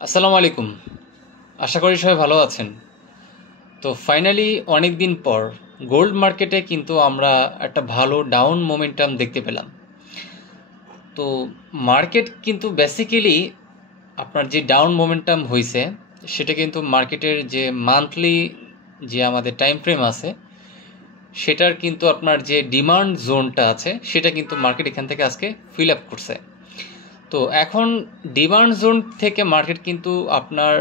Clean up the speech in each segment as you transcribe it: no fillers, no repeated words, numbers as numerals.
আসসালামু আলাইকুম। আশা করি সবাই ভালো আছেন। তো ফাইনালি অনেক দিন পর গোল্ড মার্কেটে কিন্তু আমরা একটা ভালো ডাউন মোমেন্টাম দেখতে পেলাম। তো মার্কেট কিন্তু বেসিক্যালি আপনার যে ডাউন মোমেন্টাম হয়েছে সেটা কিন্তু মার্কেটের যে মান্থলি যে আমাদের টাইম ফ্রেম আছে সেটার কিন্তু আপনার যে ডিমান্ড জোনটা আছে সেটা কিন্তু মার্কেট এখান থেকে আজকে ফিল আপ করছে। তো এখন ডিমান্ড জোন থেকে মার্কেট কিন্তু আপনার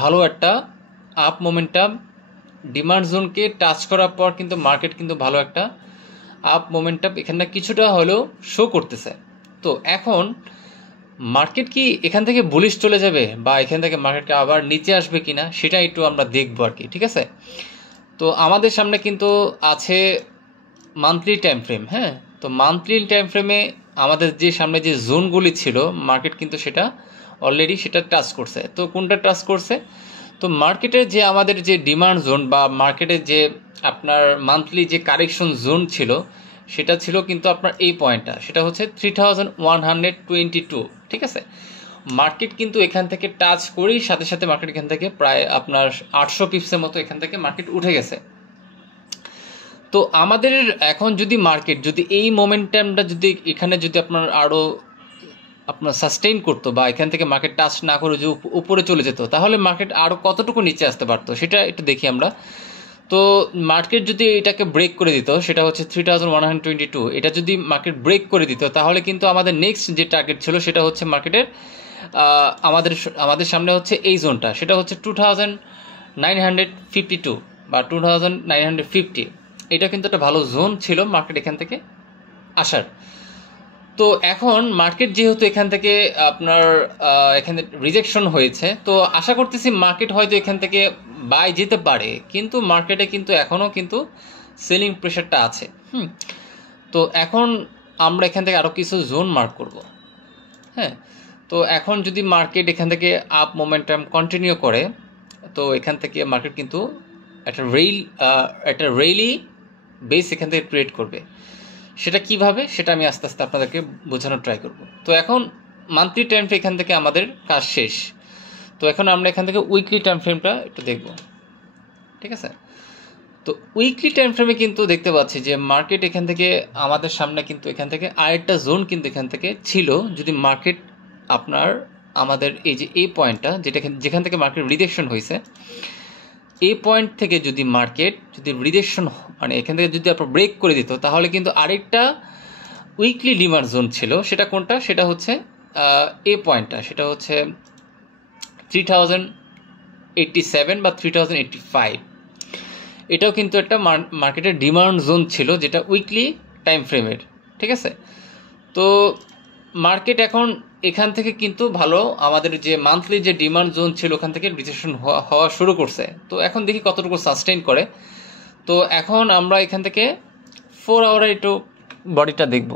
ভালো একটা আপ মোমেন্টাম ডিমান্ড জোনকে টাচ করার পর কিন্তু মার্কেট কিন্তু ভালো একটা আপ মোমেন্টাম এখানটা কিছুটা হলেও শো করতেছে। তো এখন মার্কেট কি এখান থেকে বুলিশ চলে যাবে বা এখান থেকে মার্কেটকে আবার নিচে আসবে কিনা সেটা একটু আমরা দেখবো আর কি, ঠিক আছে। তো আমাদের সামনে কিন্তু আছে মান্থলি টাইম ফ্রেম। হ্যাঁ, তো মান্থলি টাইম ফ্রেমে আমাদের যে সামনে যে জোনগুলি ছিল মার্কেট কিন্তু সেটা অলরেডি সেটা টাচ করছে। তো কোনটা টাচ করছে? তো মার্কেটের যে আমাদের যে ডিমান্ড জোন বা মার্কেটের যে আপনার মান্থলি যে কারেকশন জোন ছিল সেটা ছিল কিন্তু আপনার এই পয়েন্টটা, সেটা হচ্ছে 3122, ঠিক আছে। মার্কেট কিন্তু এখান থেকে টাচ করেই সাথে সাথে মার্কেট এখান থেকে প্রায় আপনার 800 পিপসের মতো এখান থেকে মার্কেট উঠে গেছে। তো আমাদের এখন যদি মার্কেট যদি এই মোমেন্টামটা যদি এখানে যদি আপনার আরও আপনার সাস্টেইন করতো বা এখান থেকে মার্কেট টাচ না করে যে উপরে চলে যেত তাহলে মার্কেট আরও কতটুকু নিচে আসতে পারতো সেটা একটু দেখি আমরা। তো মার্কেট যদি এটাকে ব্রেক করে দিত সেটা হচ্ছে 3122, এটা যদি মার্কেট ব্রেক করে দিত তাহলে কিন্তু আমাদের নেক্সট যে টার্গেট ছিল সেটা হচ্ছে মার্কেটের আমাদের আমাদের সামনে হচ্ছে এই জোনটা, সেটা হচ্ছে 2952 বা 2950। এটা কিন্তু একটা ভালো জোন ছিল মার্কেট এখান থেকে আসার। তো এখন মার্কেট যেহেতু এখান থেকে আপনার এখানে রিজেকশন হয়েছে, তো আশা করতেছি মার্কেট হয়তো এখান থেকে বাই যেতে পারে, কিন্তু মার্কেটে কিন্তু এখনও কিন্তু সেলিং প্রেশারটা আছে। তো এখন আমরা এখান থেকে আরও কিছু জোন মার্ক করব। হ্যাঁ, তো এখন যদি মার্কেট এখান থেকে আপ মোমেন্টাম কন্টিনিউ করে তো এখান থেকে মার্কেট কিন্তু একটা রেইলি বেস এখান থেকে ক্রিয়েট করবে। সেটা কিভাবে সেটা আমি আস্তে আস্তে আপনাদেরকে বোঝানোর ট্রাই করব। তো এখন মান্থলি টাইম ফ্রেম এখান থেকে আমাদের কাজ শেষ। তো এখন আমরা এখান থেকে উইকলি টাইম ফ্রেমটা একটু দেখব, ঠিক আছে। তো উইকলি টাইম ফ্রেমে কিন্তু দেখতে পাচ্ছি যে মার্কেট এখান থেকে আমাদের সামনে কিন্তু এখান থেকে আরেকটা জোন কিন্তু এখান থেকে ছিল। যদি মার্কেট আপনার আমাদের এই যে এই পয়েন্টটা যেখান থেকে মার্কেট রিজেকশন হয়েছে এই পয়েন্ট থেকে যদি মার্কেট যদি রিজেকশন মানে এখান থেকে যদি আপনার ব্রেক করে দিত তাহলে কিন্তু আরেকটা উইকলি ডিমান্ড জোন ছিল। সেটা কোনটা? সেটা হচ্ছে এই পয়েন্টটা, সেটা হচ্ছে 3087 বা 3085। এটাও কিন্তু একটা মার্কেটের ডিমান্ড জোন ছিল যেটা উইকলি টাইম ফ্রেমের, ঠিক আছে। তো মার্কেট এখন এখান থেকে কিন্তু ভালো আমাদের যে মান্থলি যে ডিমান্ড জোন ছিল ওখান থেকে রিজেকশন হওয়া শুরু করছে। তো এখন দেখি কতটুকু সাস্টেইন করে। তো এখন আমরা এখান থেকে 4 আওয়ারের একটু বডিটা দেখব।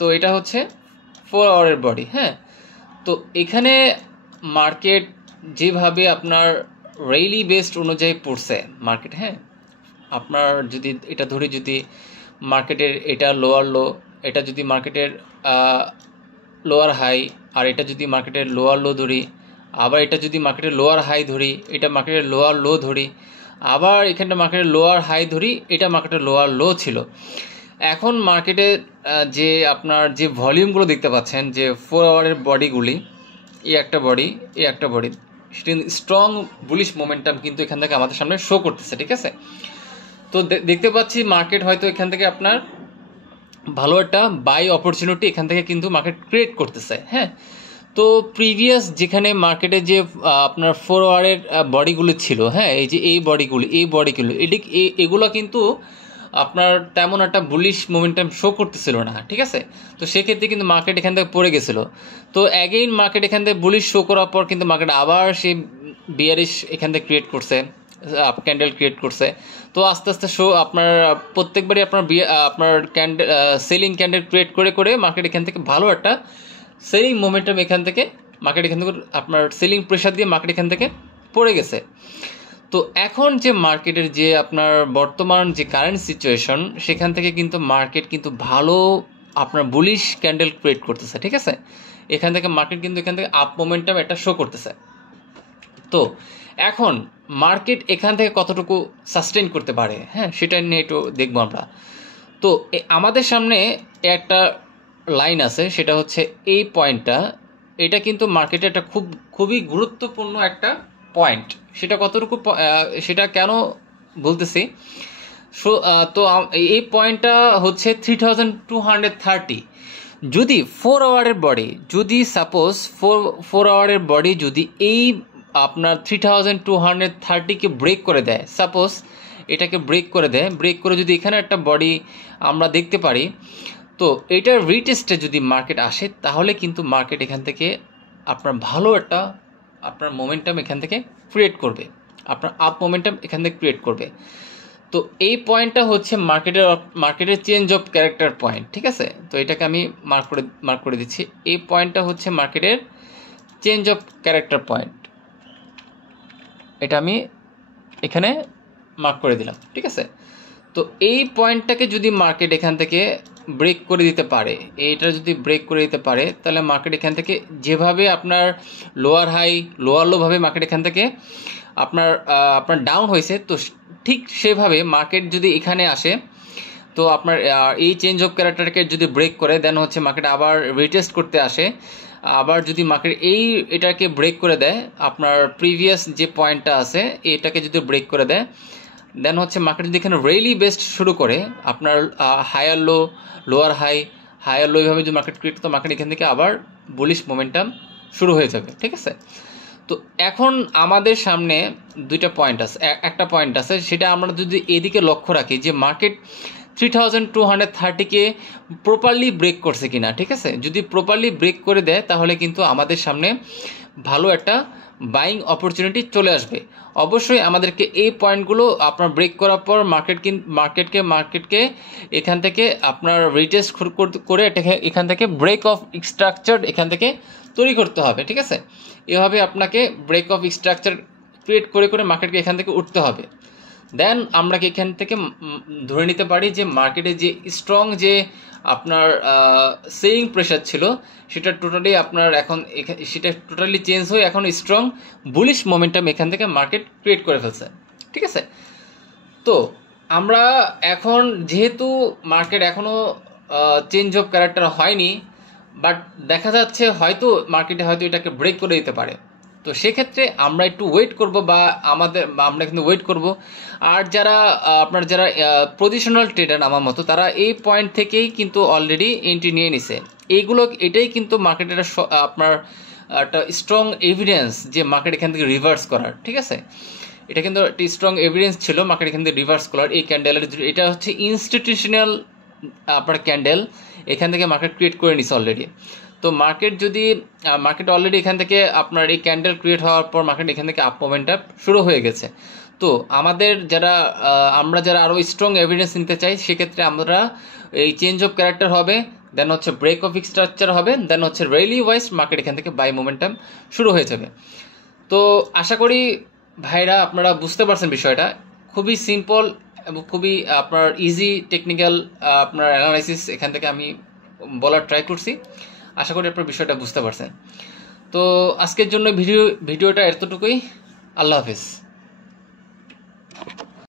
তো এটা হচ্ছে 4 আওয়ারের বডি। হ্যাঁ, তো এখানে মার্কেট যেভাবে আপনার রেইলি বেসড অনুযায়ী পড়ছে মার্কেট। হ্যাঁ, আপনার যদি এটা ধরি যদি মার্কেটের এটা লোয়ার লো, এটা যদি মার্কেটের লোয়ার হাই, আর এটা যদি মার্কেটের লোয়ার লো ধরি, আবার এটা যদি মার্কেটের লোয়ার হাই ধরি, এটা মার্কেটের লোয়ার লো ধরি, আবার এখানটা মার্কেটের লোয়ার হাই ধরি, এটা মার্কেটের লোয়ার লো ছিল। এখন মার্কেটে যে আপনার যে ভলিউমগুলো দেখতে পাচ্ছেন যে 4 আওয়ারের বডিগুলি, এই একটা বডি, এই একটা বডি, সেটা স্ট্রং বুলিশ মোমেন্টাম কিন্তু এখান থেকে আমাদের সামনে শো করতেছে, ঠিক আছে। তো দেখতে পাচ্ছি মার্কেট হয়তো এখান থেকে আপনার ভালো একটা বাই অপরচুনিটি এখান থেকে কিন্তু মার্কেট ক্রিয়েট করতেছে। হ্যাঁ, তো প্রিভিয়াস যেখানে মার্কেটে যে আপনার 4 আওয়ারের বডিগুলো ছিল, হ্যাঁ, এই যে এই বডিগুলো এগুলো কিন্তু আপনার তেমন একটা বুলিশ মোমেন্টাম শো করতেছিল না, ঠিক আছে। তো সেক্ষেত্রে কিন্তু মার্কেট এখান থেকে পড়ে গেছিলো। তো অ্যাগেইন মার্কেট এখান থেকে বুলিশ শো করার পর কিন্তু মার্কেট আবার সেই বিয়ারিশ এখান থেকে ক্রিয়েট করছে, আপ ক্যান্ডেল ক্রিয়েট করছে। তো আস্তে আস্তে আপনার প্রত্যেকবারই আপনার সেলিং ক্যান্ডেল ক্রিয়েট করে করে মার্কেট এখান থেকে ভালো একটা সেলিং মোমেন্টাম এখান থেকে আপনার সেলিং প্রেশার দিয়ে মার্কেট এখান থেকে পড়ে গেছে। তো এখন যে মার্কেটের যে আপনার বর্তমান যে কারেন্ট সিচুয়েশন সেখান থেকে কিন্তু মার্কেট কিন্তু ভালো আপনার বুলিশ ক্যান্ডেল ক্রিয়েট করতেছে, ঠিক আছে। এখান থেকে মার্কেট কিন্তু এখান থেকে আপ মোমেন্টাম একটা শো করতেছে। তো এখন মার্কেট এখান থেকে কতটুকু সাস্টেইন করতে পারে, হ্যাঁ, সেটা নিয়ে একটু দেখবো আমরা। তো আমাদের সামনে একটা লাইন আছে, সেটা হচ্ছে এই পয়েন্টটা। এটা কিন্তু মার্কেটে একটা খুবই গুরুত্বপূর্ণ একটা পয়েন্ট। সেটা কতটুকু সেটা কেন বলতেছি, তো এই পয়েন্টটা হচ্ছে 3230। যদি 4 আওয়ারের বডি, যদি সাপোজ 4 আওয়ারের বডি যদি এই আপনার 3230কে ব্রেক করে দেয়, সাপোজ এটাকে ব্রেক করে দেয়, ব্রেক করে যদি এখানে একটা বডি আমরা দেখতে পারি, তো এটার রিটেস্টে যদি মার্কেট আসে, তাহলে কিন্তু মার্কেট এখান থেকে আপনার ভালো একটা আপনার মোমেন্টাম এখান থেকে ক্রিয়েট করবে, আপনার আপ মোমেন্টাম এখান থেকে ক্রিয়েট করবে। তো এই পয়েন্টটা হচ্ছে মার্কেটের চেঞ্জ অফ ক্যারেক্টার পয়েন্ট, ঠিক আছে। তো এটাকে আমি মার্ক করে দিচ্ছি। এই পয়েন্টটা হচ্ছে মার্কেটের চেঞ্জ অফ ক্যারেক্টার পয়েন্ট, এটা আমি এখানে মার্ক করে দিলাম, ঠিক আছে। তো এই পয়েন্টটাকে যদি মার্কেট এখান থেকে ব্রেক করে দিতে পারে, এইটা যদি ব্রেক করে দিতে পারে, তাহলে মার্কেট এখান থেকে যেভাবে আপনার লোয়ার হাই লোয়ার লোভাবে মার্কেট এখান থেকে আপনার ডাউন হয়েছে, তো ঠিক সেভাবে মার্কেট যদি এখানে আসে, তো আপনার এই চেঞ্জ অফ ক্যারেক্টারকে যদি ব্রেক করে দেন হচ্ছে মার্কেট আবার রিটেস্ট করতে আসে, আবার যদি মার্কেট এটাকে ব্রেক করে দেয়, আপনার প্রিভিয়াস যে পয়েন্টটা আছে এটাকে যদি ব্রেক করে দেয়, দেন হচ্ছে মার্কেট যদি এখানে রেলি বেস্ট শুরু করে, আপনার higher low lower high higher low এইভাবে যদি মার্কেট ক্রিয়েট, তো মার্কেট এখান থেকে আবার বুলিশ মোমেন্টাম শুরু হয়ে যাবে, ঠিক আছে। তো এখন আমাদের সামনে দুইটা পয়েন্ট আছে, একটা পয়েন্ট আছে, সেটা আমরা যদি এদিকে লক্ষ্য রাখি যে মার্কেট 3230কে প্রপারলি ব্রেক করছে কিনা, ঠিক আছে। যদি প্রপারলি ব্রেক করে দেয়, তাহলে কিন্তু আমাদের সামনে ভালো একটা বাইং অপরচুনিটি চলে আসবে। অবশ্যই আমাদেরকে এই পয়েন্টগুলো আপনার ব্রেক করার পর মার্কেটকে এখান থেকে আপনার রিটেস্ট করে এখান থেকে ব্রেক অফ স্ট্রাকচার এখান থেকে তৈরি করতে হবে, ঠিক আছে। এভাবে আপনাকে ব্রেক অফ স্ট্রাকচার ক্রিয়েট করে মার্কেটকে এখান থেকে উঠতে হবে। দেন আমরা এখান থেকে ধরে নিতে পারি যে মার্কেটে যে স্ট্রং যে আপনার সেলিং প্রেশার ছিল, সেটা টোটালি আপনার এখন সেটা টোটালি চেঞ্জ হয়ে এখন স্ট্রং বুলিশ মোমেন্টাম এখান থেকে মার্কেট ক্রিয়েট করে ফেলছে, ঠিক আছে। তো আমরা এখন যেহেতু মার্কেট এখনও চেঞ্জ অফ ক্যারেক্টার হয়নি, বাট দেখা যাচ্ছে হয়তো মার্কেটে হয়তো এটাকে ব্রেক করে দিতে পারে, তো সেক্ষেত্রে আমরা একটু ওয়েট করব বা আমরা কিন্তু ওয়েট করব। আর যারা পজিশনাল ট্রেডার আমার মতো, তারা এই পয়েন্ট থেকেই কিন্তু অলরেডি এন্ট্রি নিয়ে নিছে। এটাই কিন্তু মার্কেটের আপনার একটা স্ট্রং এভিডেন্স যে মার্কেট এখান থেকে রিভার্স করার, ঠিক আছে। এটা কিন্তু একটা স্ট্রং এভিডেন্স ছিল মার্কেট এখান থেকে রিভার্স করার। এই ক্যান্ডেলের এটা হচ্ছে ইনস্টিটিউশনাল আপনার ক্যান্ডেল, এখান থেকে মার্কেট ক্রিয়েট করে নিছে অলরেডি। তো মার্কেট অলরেডি এখান থেকে আপনার এই ক্যান্ডেল ক্রিয়েট হওয়ার পর মার্কেট এখান থেকে আপ মোমেন্টাম শুরু হয়ে গেছে। তো আমাদের আমরা যারা আরও স্ট্রং এভিডেন্স নিতে চাই, সেক্ষেত্রে আমরা এই চেঞ্জ অফ ক্যারেক্টার হবে, দেন হচ্ছে ব্রেক অফ স্ট্রাকচার হবে, দেন হচ্ছে রেলি ওয়াইজ মার্কেট এখান থেকে বাই মোমেন্টাম শুরু হয়ে যাবে। তো আশা করি ভাইরা আপনারা বুঝতে পারছেন বিষয়টা। খুবই সিম্পল এবং খুবই আপনার ইজি টেকনিক্যাল আপনার অ্যানালাইসিস এখান থেকে আমি বলার ট্রাই করছি। আশা করি আপনার বিষয়টা বুঝতে পারছেন। তো আজকের জন্য ভিডিওটা এতটুকুই। আল্লাহ হাফিজ।